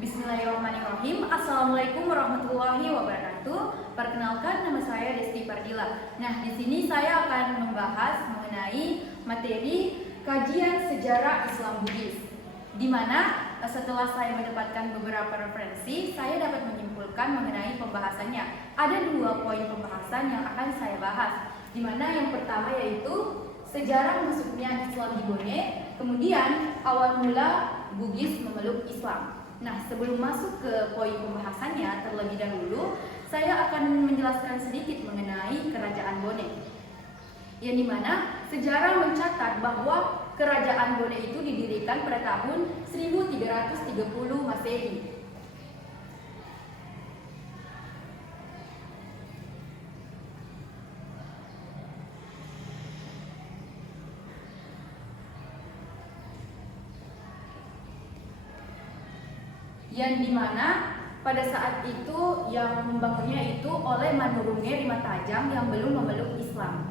Bismillahirrahmanirrahim. Assalamualaikum warahmatullahi wabarakatuh. Perkenalkan, nama saya Desti Pardila. Nah, di sini saya akan membahas mengenai materi kajian sejarah Islam Bugis, di mana setelah saya mendapatkan beberapa referensi, saya dapat menyimpulkan mengenai pembahasannya. Ada 2 poin pembahasan yang akan saya bahas, di mana yang pertama yaitu sejarah masuknya Islam di Bone, kemudian awal mula Bugis memeluk Islam. Nah, sebelum masuk ke poin pembahasannya, terlebih dahulu saya akan menjelaskan sedikit mengenai Kerajaan Bone, yang dimana sejarah mencatat bahwa Kerajaan Bone itu didirikan pada tahun 1330 Masehi. Yang dimana pada saat itu yang membangunnya itu oleh Manurunge Rimatajang yang belum memeluk Islam.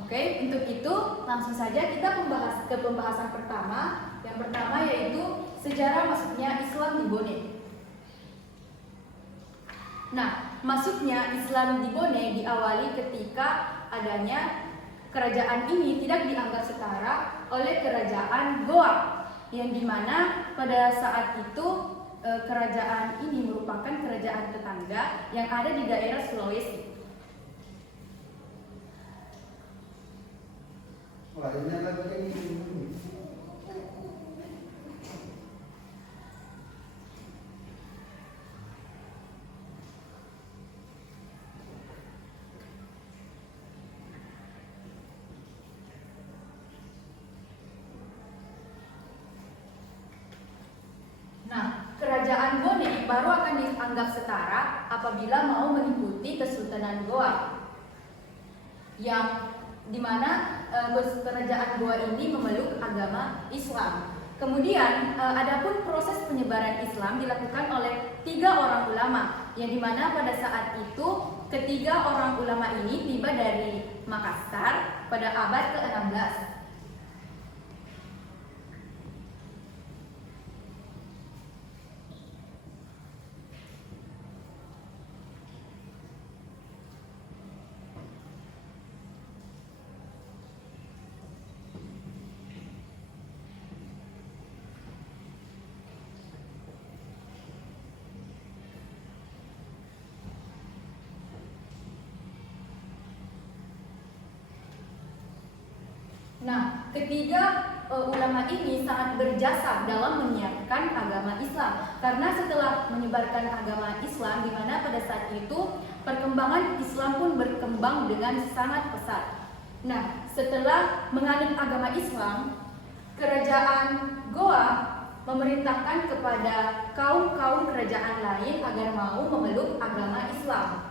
Oke, untuk itu langsung saja kita ke pembahasan pertama. Yang pertama yaitu sejarah masuknya Islam di Bone. Nah, masuknya Islam di Bone diawali ketika adanya kerajaan ini tidak dianggap setara oleh kerajaan Goa, yang dimana pada saat itu kerajaan ini merupakan kerajaan tetangga yang ada di daerah Sulawesi. Nah, kerajaan Bone baru akan dianggap setara apabila mau mengikuti Kesultanan Goa, yang dimana kerajaan Goa ini memeluk agama Islam. Kemudian adapun proses penyebaran Islam dilakukan oleh 3 orang ulama, yang dimana pada saat itu ketiga orang ulama ini tiba dari Makassar pada abad ke-16. Nah, ketiga ulama ini sangat berjasa dalam menyiapkan agama Islam, karena setelah menyebarkan agama Islam, di mana pada saat itu perkembangan Islam pun berkembang dengan sangat pesat. Nah, setelah menganut agama Islam, kerajaan Goa memerintahkan kepada kaum-kaum kerajaan lain agar mau memeluk agama Islam.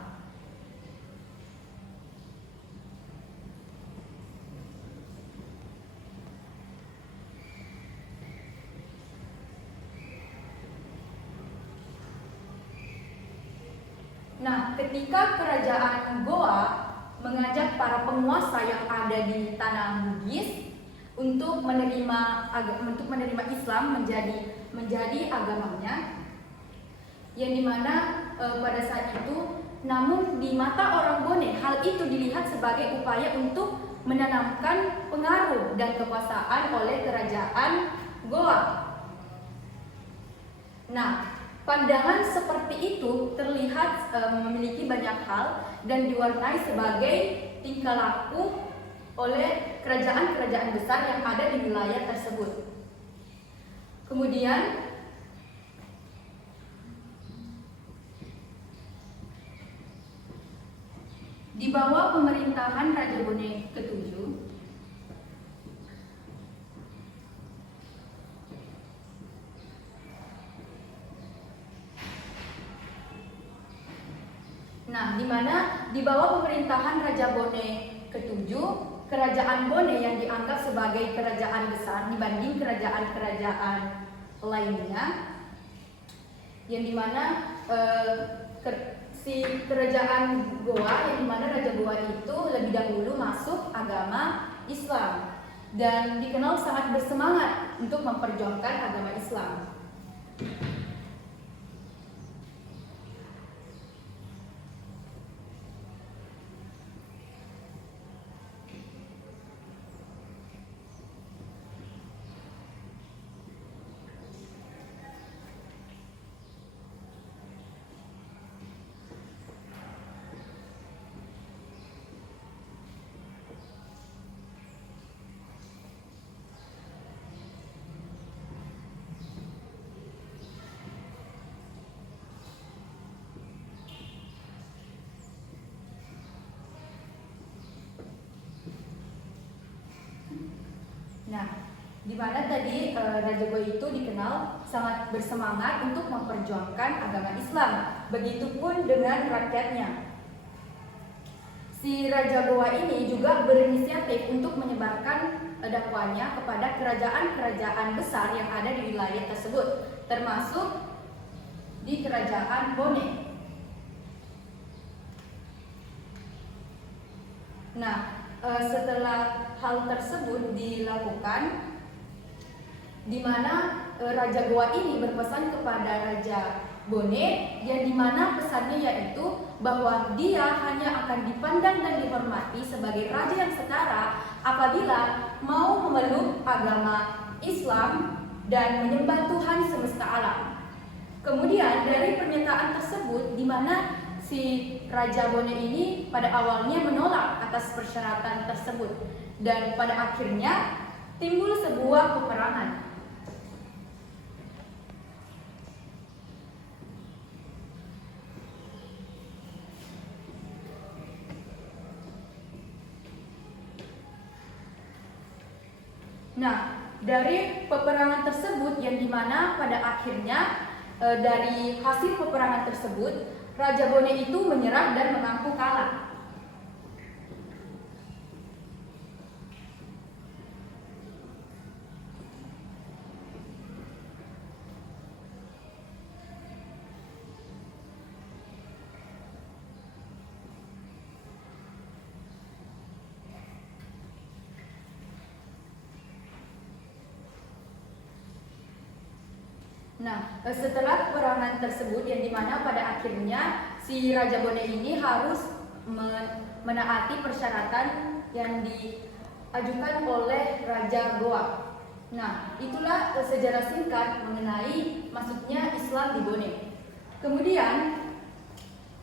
Nah, ketika kerajaan Goa mengajak para penguasa yang ada di tanah Bugis untuk menerima Islam menjadi agamanya, yang dimana pada saat itu, namun di mata orang Bone hal itu dilihat sebagai upaya untuk menanamkan pengaruh dan kekuasaan oleh kerajaan Goa. Nah, pandangan seperti itu terlihat memiliki banyak hal dan diwarnai sebagai tingkah laku oleh kerajaan-kerajaan besar yang ada di wilayah tersebut. Kemudian di bawah pemerintahan Raja Bone ke-7, nah, di mana di bawah pemerintahan Raja Bone ke-7, kerajaan Bone yang dianggap sebagai kerajaan besar dibanding kerajaan-kerajaan lainnya, yang dimana si kerajaan Goa, yang dimana Raja Goa itu lebih dahulu masuk agama Islam dan dikenal sangat bersemangat untuk memperjuangkan agama Islam. Nah, di mana tadi Raja Goa itu dikenal sangat bersemangat untuk memperjuangkan agama Islam. Begitupun dengan rakyatnya. Si Raja Goa ini juga berinisiatif untuk menyebarkan dakwahnya kepada kerajaan-kerajaan besar yang ada di wilayah tersebut, termasuk di Kerajaan Bone. Nah, setelah hal tersebut dilakukan, di mana Raja Goa ini berpesan kepada Raja Bone, yang dimana pesannya yaitu bahwa dia hanya akan dipandang dan dihormati sebagai raja yang setara apabila mau memeluk agama Islam dan menyembah Tuhan semesta alam. Kemudian dari pernyataan tersebut, di mana si Raja Bone ini pada awalnya menolak atas persyaratan tersebut, dan pada akhirnya timbul sebuah peperangan. Nah, dari peperangan tersebut yang dimana pada akhirnya dari hasil peperangan tersebut Raja Bone itu menyerah dan mengaku kalah. Nah, setelah peperangan tersebut yang dimana pada akhirnya si Raja Bone ini harus menaati persyaratan yang diajukan oleh Raja Goa. Nah, itulah sejarah singkat mengenai masuknya Islam di Bone. Kemudian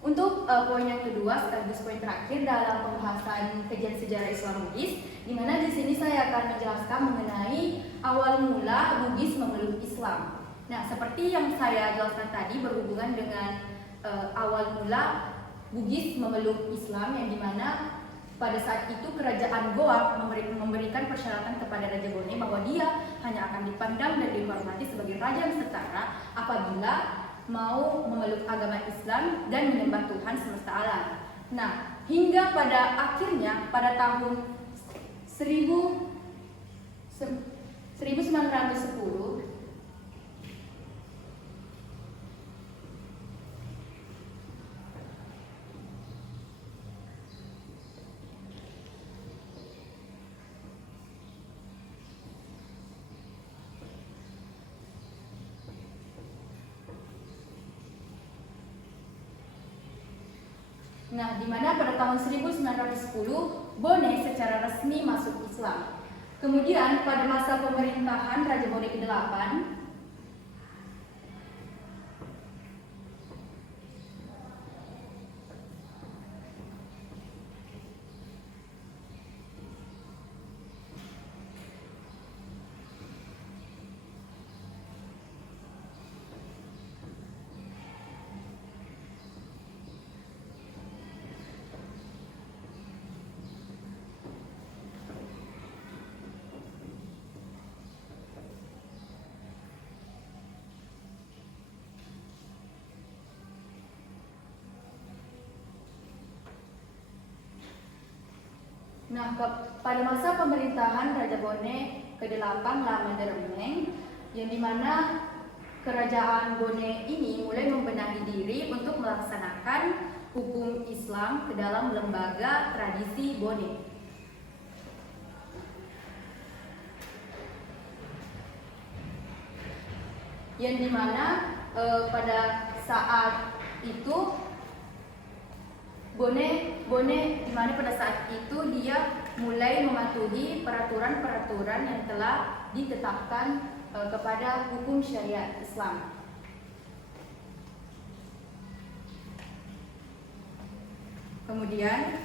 untuk poin yang kedua sekaligus poin terakhir dalam pembahasan kajian sejarah Islam Bugis, di mana di sini saya akan menjelaskan mengenai awal mula Bugis memeluk Islam. Nah, seperti yang saya jelaskan tadi berhubungan dengan awal mula Bugis memeluk Islam, yang dimana pada saat itu kerajaan Goa memberikan persyaratan kepada Raja Bone bahwa dia hanya akan dipandang dan dihormati sebagai raja yang setara apabila mau memeluk agama Islam dan menyembah Tuhan semesta alam. Nah, hingga pada akhirnya pada tahun 1910 Nah, di mana pada tahun 1910 Bone secara resmi masuk Islam. Kemudian pada masa pemerintahan Raja Bone ke-8, pada masa pemerintahan Raja Bone ke-8 Lama Deremeng, yang dimana Kerajaan Bone ini mulai membenahi diri untuk melaksanakan hukum Islam ke dalam lembaga tradisi Bone. Yang dimana pada saat itu Bone dimana pada saat itu dia mulai mematuhi peraturan-peraturan yang telah ditetapkan kepada hukum syariat Islam. Kemudian,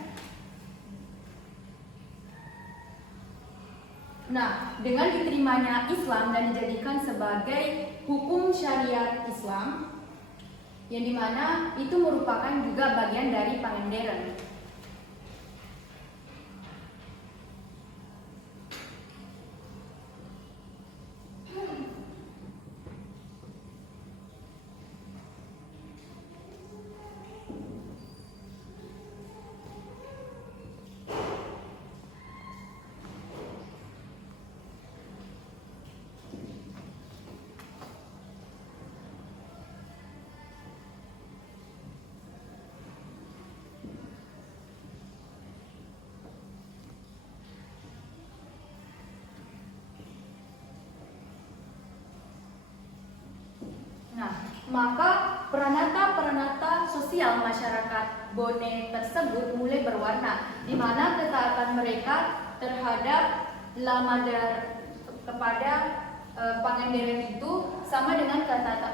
dengan diterimanya Islam dan dijadikan sebagai hukum syariat Islam, yang dimana itu merupakan juga bagian dari Pangandaran. Maka peranata sosial masyarakat Bone tersebut mulai berwarna, di mana ketaatan mereka terhadap Lamadar kepada Pangandaran itu sama dengan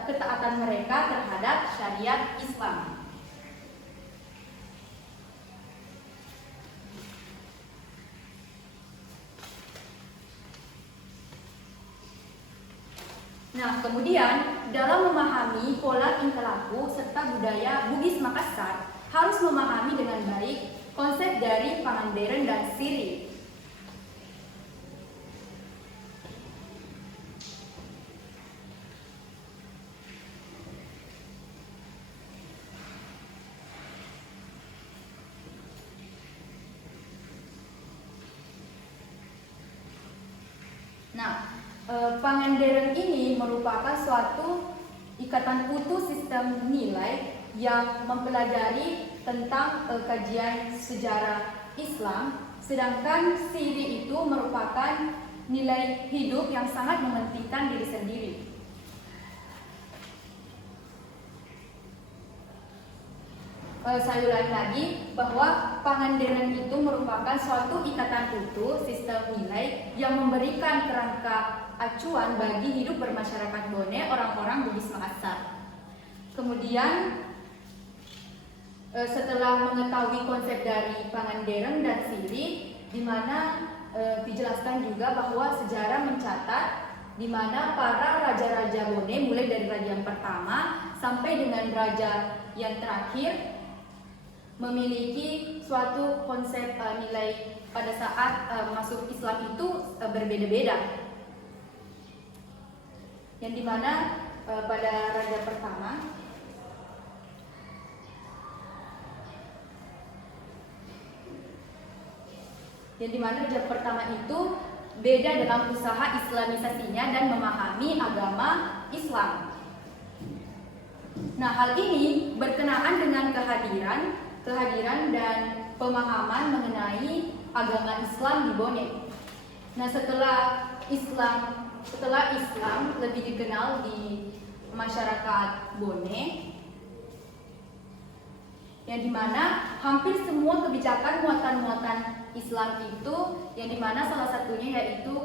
ketaatan mereka terhadap syariat Islam. Kemudian dalam memahami pola tingkah laku serta budaya Bugis Makassar harus memahami dengan baik konsep dari Pangandaran dan Siri. Pangandaran ini merupakan suatu ikatan utuh sistem nilai yang mempelajari tentang kajian sejarah Islam, sedangkan Siri itu merupakan nilai hidup yang sangat mementingkan diri sendiri. Saya ulangi lagi bahwa Pangandaran itu merupakan suatu ikatan utuh sistem nilai yang memberikan kerangka acuan bagi hidup bermasyarakat Bone orang-orang Bugis Makassar. Kemudian setelah mengetahui konsep dari Pangandaran dan Siri, di mana dijelaskan juga bahwa sejarah mencatat di mana para raja-raja Bone mulai dari raja yang pertama sampai dengan raja yang terakhir memiliki suatu konsep nilai pada saat masuk Islam itu berbeda-beda. Yang dimana pada raja pertama itu beda dalam usaha islamisasinya dan memahami agama Islam. Hal ini berkenaan dengan kehadiran dan pemahaman mengenai agama Islam di Bone. Setelah Islam lebih dikenal di masyarakat Bone, yang dimana hampir semua kebijakan muatan-muatan Islam itu, yang dimana salah satunya yaitu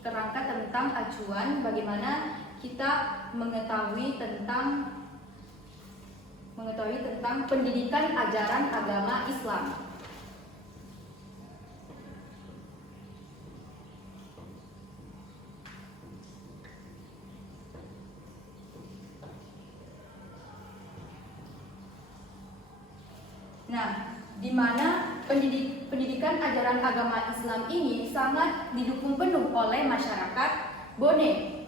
kerangka tentang acuan bagaimana kita mengetahui tentang pendidikan ajaran agama Islam. Di mana pendidikan ajaran agama Islam ini sangat didukung penuh oleh masyarakat Bone,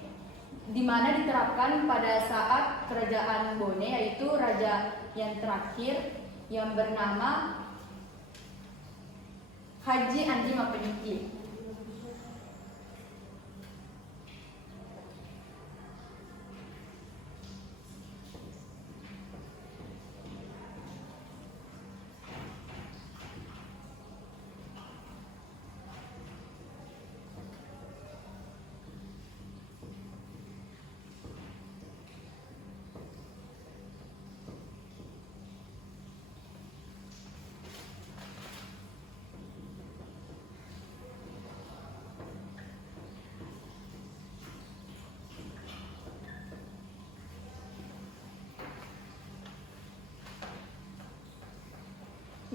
di mana diterapkan pada saat kerajaan Bone, yaitu raja yang terakhir yang bernama Haji Andi Mapeniki.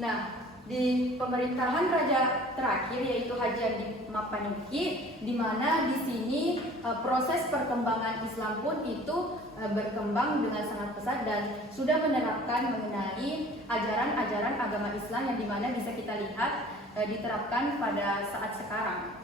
Nah, di pemerintahan raja terakhir yaitu Haji Mapanuki, di mana di sini proses perkembangan Islam pun itu berkembang dengan sangat pesat dan sudah menerapkan mengenai ajaran-ajaran agama Islam yang dimana bisa kita lihat diterapkan pada saat sekarang.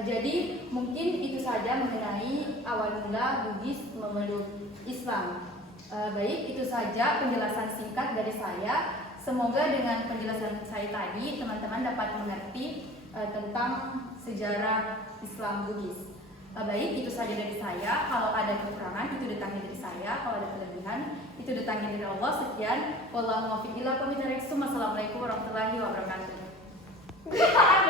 Jadi mungkin itu saja mengenai awal mula Bugis memeluk Islam. Baik, itu saja penjelasan singkat dari saya. Semoga dengan penjelasan saya tadi teman-teman dapat mengerti tentang sejarah Islam Bugis. Baik, itu saja dari saya. Kalau ada kekurangan itu datangnya dari saya. Kalau ada kelebihan itu datangnya dari Allah. Sekian. Wallahu muwaffiq ila aqwamit thoriq. Wassalamualaikum warahmatullahi wabarakatuh.